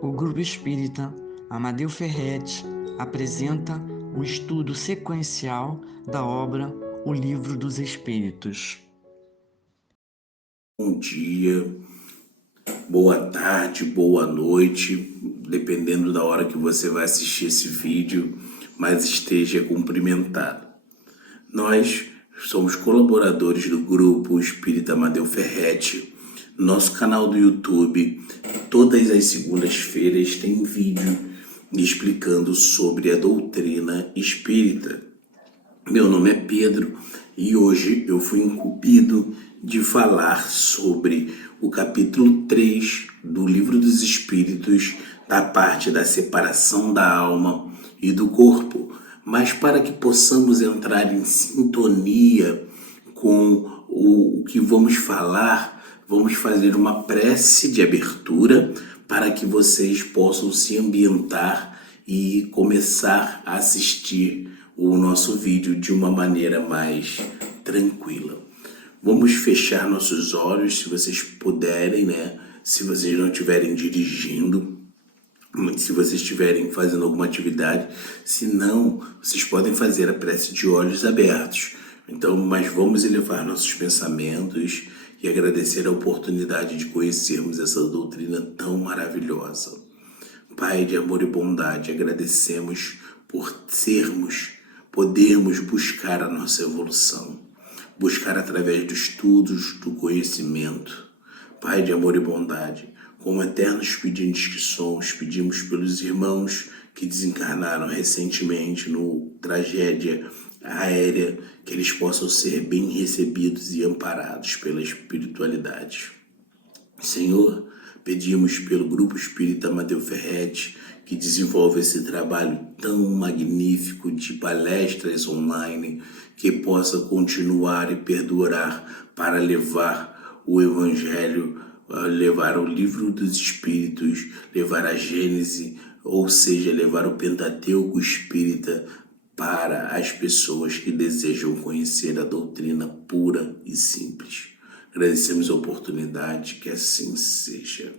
O Grupo Espírita Amadeu Ferretti apresenta o estudo sequencial da obra O Livro dos Espíritos. Bom dia, boa tarde, boa noite, dependendo da hora que você vai assistir esse vídeo, mas esteja cumprimentado. Nós somos colaboradores do Grupo Espírita Amadeu Ferretti. Nosso canal do YouTube, todas as segundas-feiras, tem vídeo explicando sobre a doutrina espírita. Meu nome é Pedro e hoje eu fui incumbido de falar sobre o capítulo 3 do Livro dos Espíritos, da parte da separação da alma e do corpo. Mas para que possamos entrar em sintonia com o que vamos falar, vamos fazer uma prece de abertura para que vocês possam se ambientar e começar a assistir o nosso vídeo de uma maneira mais tranquila. Vamos fechar nossos olhos, se vocês puderem, né? Se vocês não estiverem dirigindo, se vocês estiverem fazendo alguma atividade, se não, vocês podem fazer a prece de olhos abertos. Então, mas vamos elevar nossos pensamentos e agradecer a oportunidade de conhecermos essa doutrina tão maravilhosa. Pai de amor e bondade, agradecemos por podermos buscar a nossa evolução, buscar através dos estudos, do conhecimento. Pai de amor e bondade, como eternos pedintes que somos, pedimos pelos irmãos que desencarnaram recentemente no tragédia aérea, que eles possam ser bem recebidos e amparados pela espiritualidade. Senhor, pedimos pelo Grupo Espírita Amadeu Ferretti, que desenvolve esse trabalho tão magnífico de palestras online, que possa continuar e perdurar para levar o Evangelho, levar o Livro dos Espíritos, levar a Gênese, ou seja, levar o Pentateuco Espírita para as pessoas que desejam conhecer a doutrina pura e simples. Agradecemos a oportunidade, que assim seja.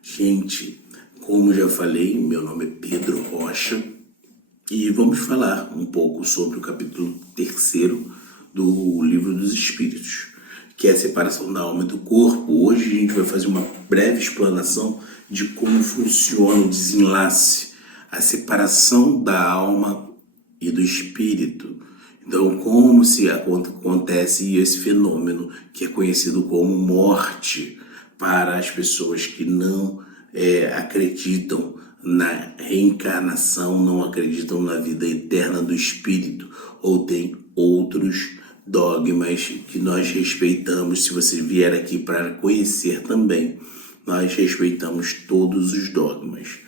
Gente, como já falei, meu nome é Pedro Rocha e vamos falar um pouco sobre o capítulo 3º do Livro dos Espíritos, que é a separação da alma e do corpo. Hoje a gente vai fazer uma breve explanação de como funciona o desenlace, a separação da alma e do espírito. Então, como se acontece esse fenômeno que é conhecido como morte para as pessoas que não acreditam na reencarnação, não acreditam na vida eterna do espírito, ou tem outros dogmas que nós respeitamos. Se você vier aqui para conhecer também, nós respeitamos todos os dogmas.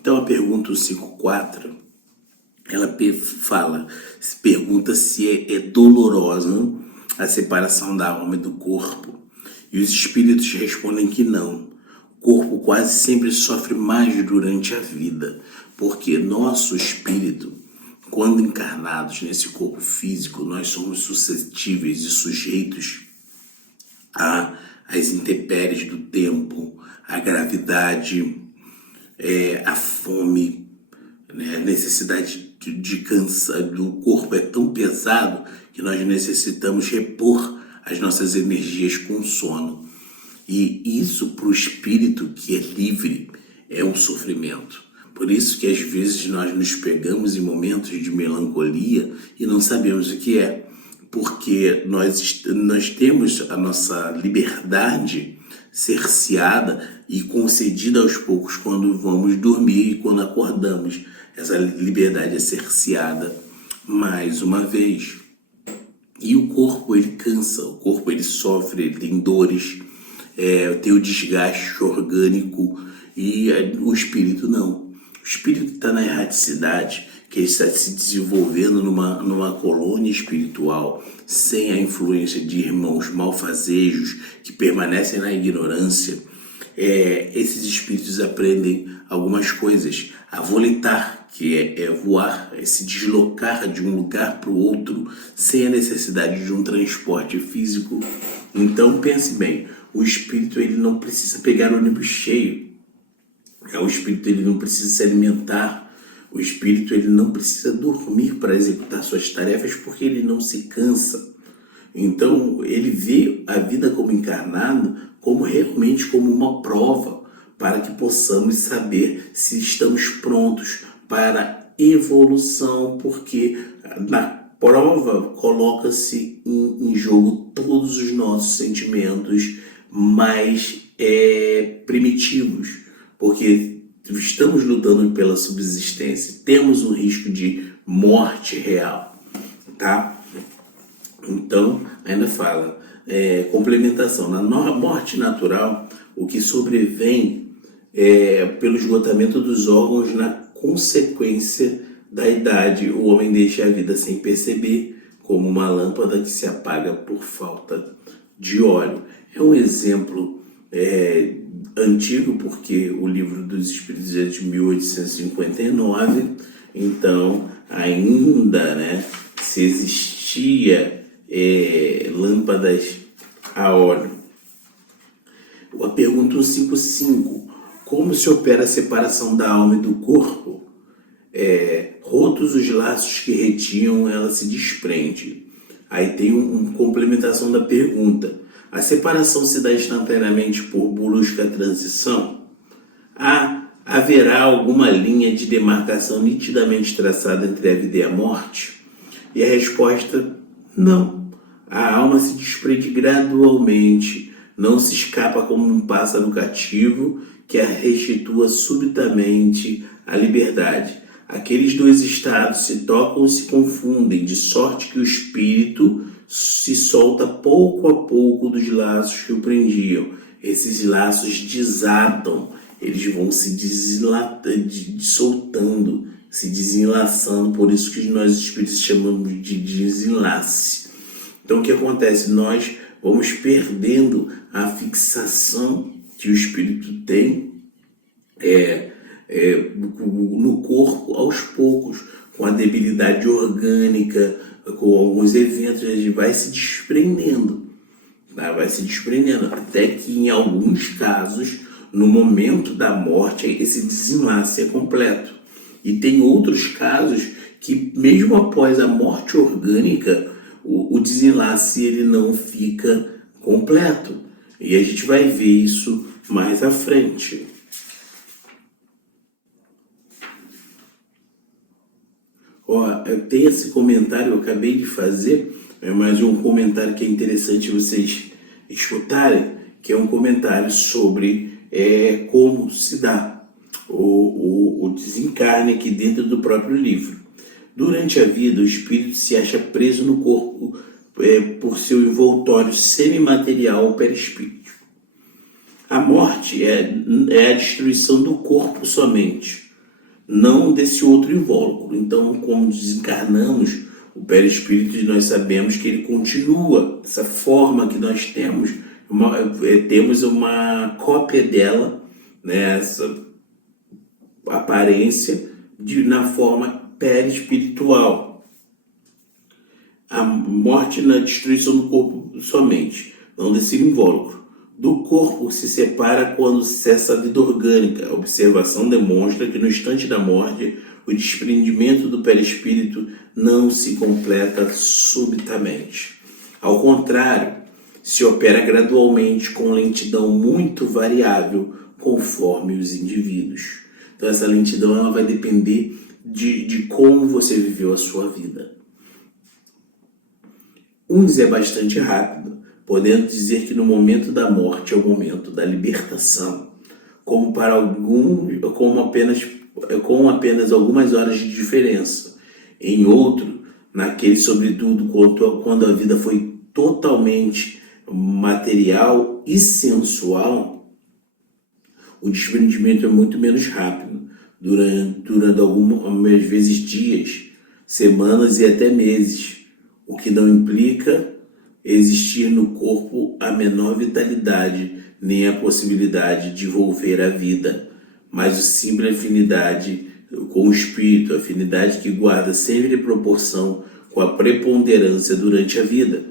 Então, a pergunta 5.4, ela pergunta se é dolorosa a separação da alma e do corpo. E os espíritos respondem que não. O corpo quase sempre sofre mais durante a vida, porque nosso espírito, quando encarnados nesse corpo físico, nós somos suscetíveis e sujeitos às intempéries do tempo, à gravidade, a fome, né? A necessidade de cansar do corpo é tão pesado que nós necessitamos repor as nossas energias com sono. E isso para o espírito que é livre é um sofrimento. Por isso que às vezes nós nos pegamos em momentos de melancolia e não sabemos o que é. Porque nós temos a nossa liberdade cerceada e concedida aos poucos quando vamos dormir e quando acordamos. Essa liberdade é cerceada mais uma vez. E o corpo, ele cansa, o corpo, ele sofre, ele tem dores, tem o desgaste orgânico, e o espírito não. O espírito está na erraticidade, que ele está se desenvolvendo numa colônia espiritual, sem a influência de irmãos malfazejos que permanecem na ignorância. Esses espíritos aprendem algumas coisas: a volitar, que é voar, é se deslocar de um lugar para o outro sem a necessidade de um transporte físico. Então pense bem, o espírito ele não precisa pegar ônibus cheio, O espírito ele não precisa se alimentar, o espírito ele não precisa dormir para executar suas tarefas porque ele não se cansa. Então ele vê a vida como encarnado como realmente como uma prova para que possamos saber se estamos prontos para evolução, porque na prova coloca-se em jogo todos os nossos sentimentos mais primitivos, porque estamos lutando pela subsistência, temos um risco de morte real, tá? Então, ainda fala, complementação, na morte natural, o que sobrevém pelo esgotamento dos órgãos na consequência da idade, o homem deixa a vida sem perceber, como uma lâmpada que se apaga por falta de óleo. É um exemplo antigo, porque o Livro dos Espíritos é de 1859, então ainda, né, se existia lâmpadas a óleo. A pergunta 155, como se opera a separação da alma e do corpo? Rotos os laços que retinham, ela se desprende. Aí tem uma complementação da pergunta. A separação se dá instantaneamente por brusca transição? Haverá alguma linha de demarcação nitidamente traçada entre a vida e a morte? E a resposta, não. A alma se desprende gradualmente, não se escapa como um pássaro cativo que a restitua subitamente à liberdade. Aqueles dois estados se tocam e se confundem, de sorte que o espírito se solta pouco a pouco dos laços que o prendiam. Esses laços desatam, eles vão se soltando, se desenlaçando, por isso que nós espíritos chamamos de desenlace. Então o que acontece? Nós vamos perdendo a fixação que o espírito tem no corpo aos poucos, com a debilidade orgânica, com alguns eventos, a gente vai se desprendendo, tá? Vai se desprendendo, até que em alguns casos, no momento da morte, esse desenlace é completo. E tem outros casos que mesmo após a morte orgânica, o desenlace ele não fica completo. E a gente vai ver isso mais à frente. Tem esse comentário, eu acabei de fazer, mas um comentário que é interessante vocês escutarem, que é um comentário sobre como se dá o desencarne aqui dentro do próprio livro. Durante a vida, o espírito se acha preso no corpo por seu envoltório semimaterial perispírito. A morte é a destruição do corpo somente, não desse outro invólucro. Então, como desencarnamos, o perispírito, nós sabemos que ele continua, essa forma que nós temos, temos uma cópia dela, né, essa aparência na forma perispiritual. A morte na destruição do corpo somente, não desse invólucro. Do corpo se separa quando cessa a vida orgânica. A observação demonstra que no instante da morte, o desprendimento do perispírito não se completa subitamente. Ao contrário, se opera gradualmente com lentidão muito variável conforme os indivíduos. Então essa lentidão ela vai depender de como você viveu a sua vida. Uns é bastante rápido, podendo dizer que no momento da morte é o momento da libertação, como para com apenas algumas horas de diferença. Em outro, naquele sobretudo quando a vida foi totalmente material e sensual, o desprendimento é muito menos rápido, durando algumas vezes dias, semanas e até meses, o que não implica existir no corpo a menor vitalidade, nem a possibilidade de volver à vida, mas a simples afinidade com o espírito, afinidade que guarda sempre proporção com a preponderância durante a vida.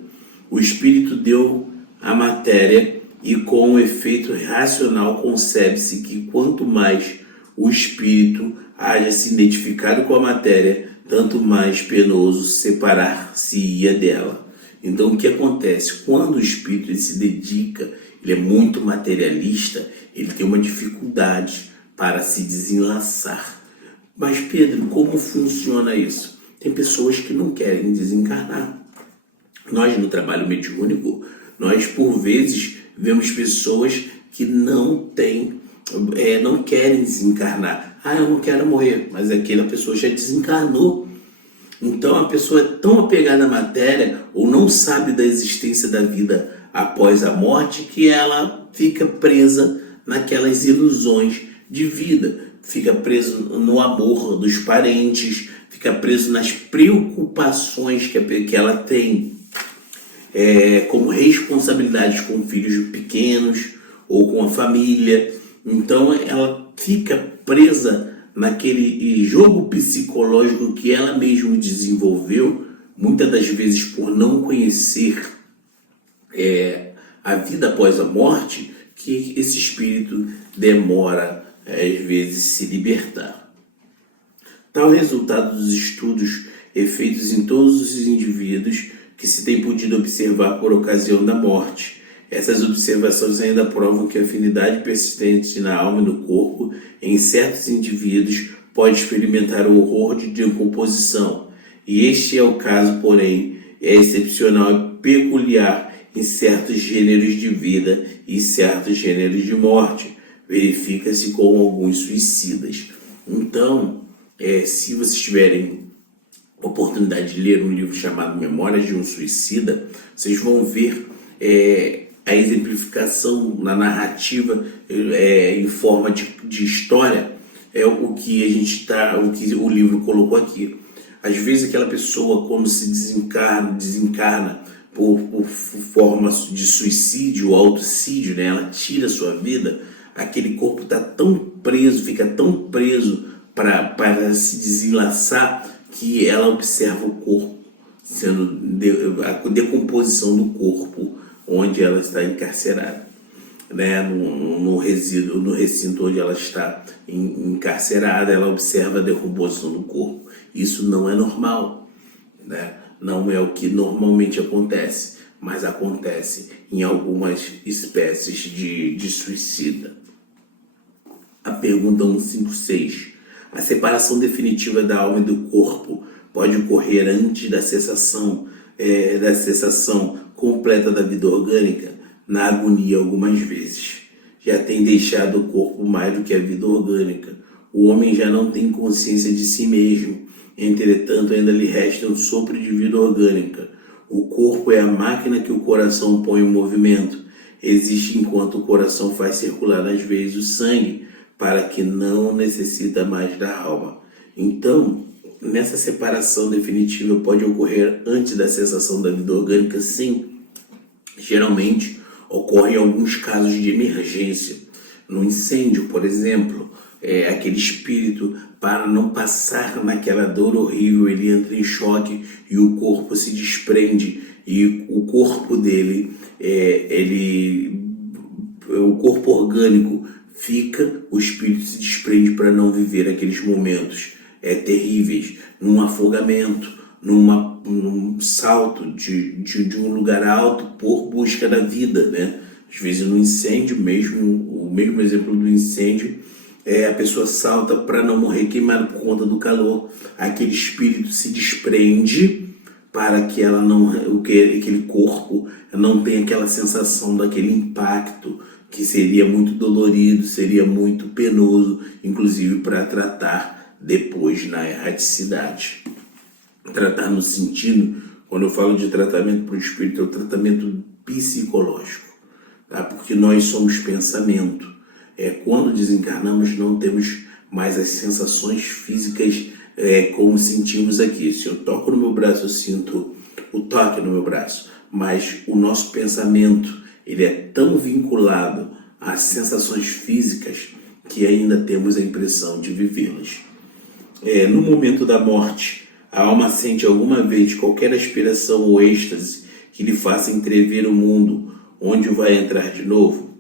O espírito deu à matéria e com o efeito racional concebe-se que quanto mais o espírito haja se identificado com a matéria, tanto mais penoso separar-se-ia dela. Então o que acontece? Quando o espírito ele se dedica, ele é muito materialista, ele tem uma dificuldade para se desenlaçar. Mas Pedro, como funciona isso? Tem pessoas que não querem desencarnar. Nós no trabalho mediúnico, nós por vezes vemos pessoas que não querem desencarnar. Eu não quero morrer, mas aquela pessoa já desencarnou. Então a pessoa é tão apegada à matéria ou não sabe da existência da vida após a morte que ela fica presa naquelas ilusões de vida, fica preso no amor dos parentes, fica preso nas preocupações que ela tem, como responsabilidades com filhos pequenos ou com a família. Então ela fica presa naquele jogo psicológico que ela mesma desenvolveu, muitas das vezes por não conhecer a vida após a morte, que esse espírito demora às vezes se libertar. Tal resultado dos estudos feitos em todos os indivíduos que se tem podido observar por ocasião da morte. Essas observações ainda provam que a afinidade persistente na alma e no corpo em certos indivíduos pode experimentar o horror de decomposição. E este é o caso, porém, é excepcional e peculiar em certos gêneros de vida e certos gêneros de morte. Verifica-se com alguns suicidas. Então, se vocês tiverem oportunidade de ler um livro chamado Memórias de um Suicida, vocês vão ver a exemplificação na narrativa em forma de história, o que o livro colocou aqui. Às vezes aquela pessoa, quando se desencarna por forma de suicídio, autocídio, né? Ela tira a sua vida, aquele corpo está tão preso, fica tão preso para se desenlaçar, que ela observa o corpo sendo a decomposição do corpo onde ela está encarcerada, né? no recinto onde ela está encarcerada, ela observa a decomposição do corpo. Isso não é normal, né? Não é o que normalmente acontece, mas acontece em algumas espécies de suicida. A pergunta 156. A separação definitiva da alma e do corpo pode ocorrer antes da cessação completa da vida orgânica? Na agonia, algumas vezes. Já tem deixado o corpo mais do que a vida orgânica. O homem já não tem consciência de si mesmo. Entretanto, ainda lhe resta um sopro de vida orgânica. O corpo é a máquina que o coração põe em movimento. Existe enquanto o coração faz circular nas veias o sangue, para que não necessita mais da alma. Então, nessa separação definitiva pode ocorrer antes da cessação da vida orgânica? Sim. Geralmente ocorre em alguns casos de emergência. No incêndio, por exemplo, aquele espírito, para não passar naquela dor horrível, ele entra em choque e o corpo se desprende, e o corpo dele, o corpo orgânico fica, o espírito se desprende para não viver aqueles momentos terríveis, num afogamento, num salto de um lugar alto por busca da vida, né? Às vezes no incêndio mesmo, o mesmo exemplo do incêndio, a pessoa salta para não morrer queimada por conta do calor. Aquele espírito se desprende para que aquele corpo não tenha aquela sensação daquele impacto, que seria muito dolorido, seria muito penoso, inclusive para tratar depois na erraticidade. Tratar no sentido, quando eu falo de tratamento para o espírito, é o tratamento psicológico, tá? Porque nós somos pensamento. Quando desencarnamos, não temos mais as sensações físicas como sentimos aqui. Se eu toco no meu braço, eu sinto o toque no meu braço, mas o nosso pensamento, ele é tão vinculado às sensações físicas que ainda temos a impressão de vivê-las. No momento da morte, a alma sente alguma vez qualquer aspiração ou êxtase que lhe faça entrever o mundo onde vai entrar de novo?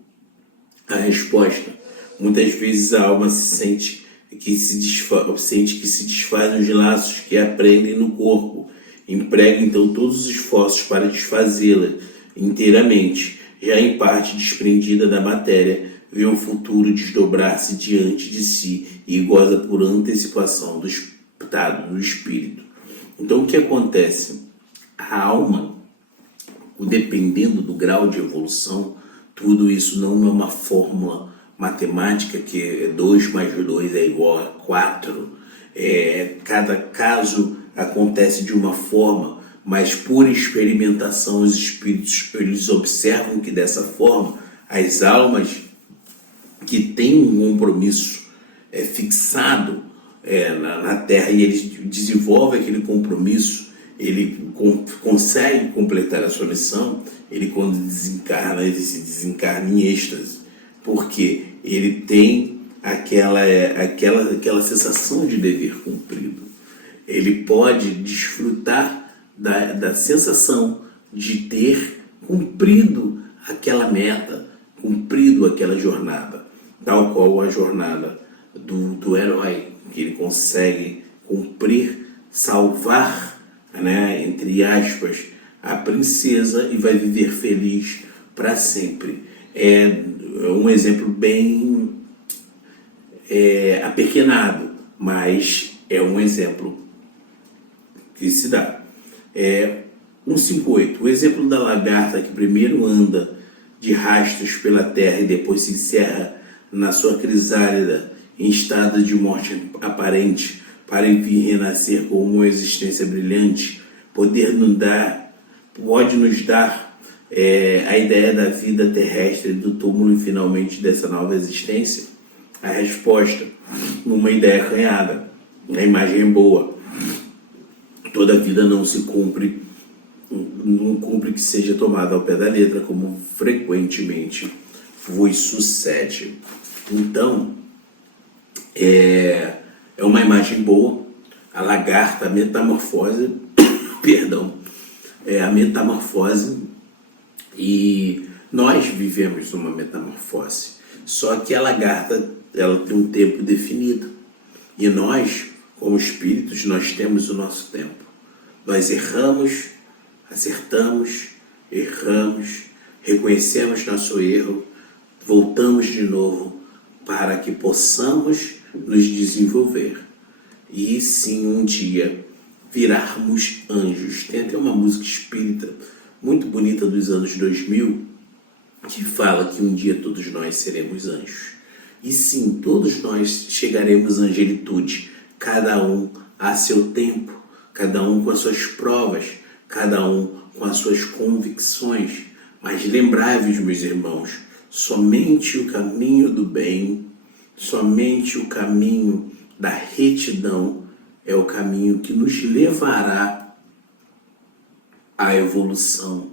A resposta: muitas vezes a alma sente que se desfaz os laços que a prendem no corpo. Emprega então todos os esforços para desfazê-la inteiramente. Já em parte desprendida da matéria, vê o futuro desdobrar-se diante de si e goza por antecipação do estado do espírito. Então o que acontece? A alma, dependendo do grau de evolução, tudo isso não é uma fórmula matemática que 2 mais 2 é igual a 4. Cada caso acontece de uma forma, mas por experimentação os espíritos eles observam que dessa forma as almas que têm um compromisso fixado na Terra e eles desenvolvem aquele compromisso, ele consegue completar a sua missão, ele quando desencarna, ele se desencarna em êxtase, porque ele tem aquela sensação de dever cumprido. Ele pode desfrutar da sensação de ter cumprido aquela meta, cumprido aquela jornada, tal qual a jornada do herói, que ele consegue cumprir, salvar, entre aspas, a princesa e vai viver feliz para sempre. É um exemplo bem apequenado, mas é um exemplo que se dá. 158. O exemplo da lagarta que primeiro anda de rastros pela terra e depois se encerra na sua crisálida em estado de morte aparente para enfim renascer com uma existência brilhante, pode nos dar a ideia da vida terrestre, do túmulo e finalmente dessa nova existência? A resposta: uma ideia acanhada. A imagem é boa. Toda vida não cumpre que seja tomada ao pé da letra, como frequentemente vos sucede. Então, é uma imagem boa. A lagarta, a metamorfose, perdão, a metamorfose, e nós vivemos uma metamorfose. Só que a lagarta, ela tem um tempo definido. E nós, como espíritos, nós temos o nosso tempo. Nós erramos, acertamos, erramos, reconhecemos nosso erro, voltamos de novo para que possamos nos desenvolver. E sim, um dia, virarmos anjos. Tem até uma música espírita muito bonita dos anos 2000 que fala que um dia todos nós seremos anjos. E sim, todos nós chegaremos à angelitude, cada um a seu tempo, cada um com as suas provas, cada um com as suas convicções. Mas lembrai-vos, meus irmãos, somente o caminho do bem, somente o caminho da retidão é o caminho que nos levará à evolução,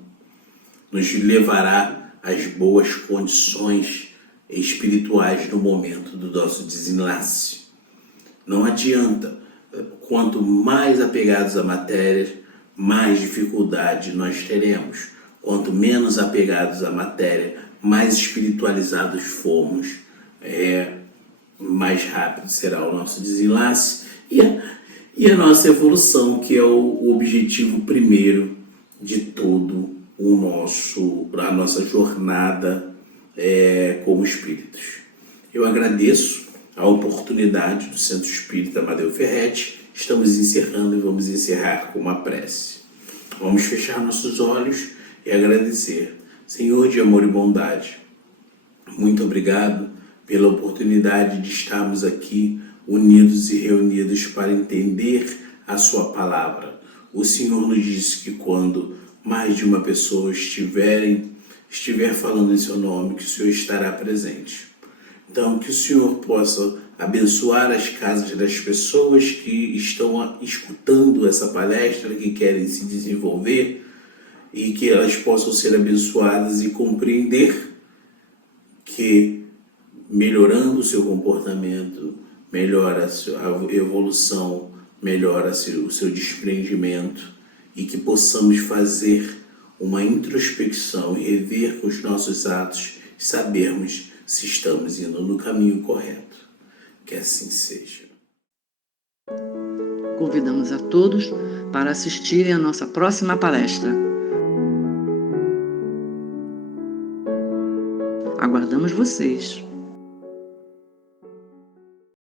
nos levará às boas condições espirituais no momento do nosso desenlace. Não adianta, quanto mais apegados à matéria, mais dificuldade nós teremos. Quanto menos apegados à matéria, mais espiritualizados formos, mais rápido será o nosso desenlace e a nossa evolução, que é o objetivo primeiro de todo a nossa jornada como espíritos. Eu agradeço a oportunidade do Centro Espírita Amadeu Ferretti. Estamos encerrando e vamos encerrar com uma prece. Vamos fechar nossos olhos e agradecer. Senhor de amor e bondade, muito obrigado pela oportunidade de estarmos aqui unidos e reunidos para entender a sua palavra. O Senhor nos disse que quando mais de uma pessoa estiver falando em seu nome, que o Senhor estará presente. Então, que o Senhor possa abençoar as casas das pessoas que estão escutando essa palestra, que querem se desenvolver, e que elas possam ser abençoadas e compreender que, melhorando o seu comportamento, melhora a evolução, melhora o seu desprendimento, e que possamos fazer uma introspecção e rever os nossos atos e sabermos se estamos indo no caminho correto. Que assim seja. Convidamos a todos para assistirem à nossa próxima palestra. Aguardamos vocês!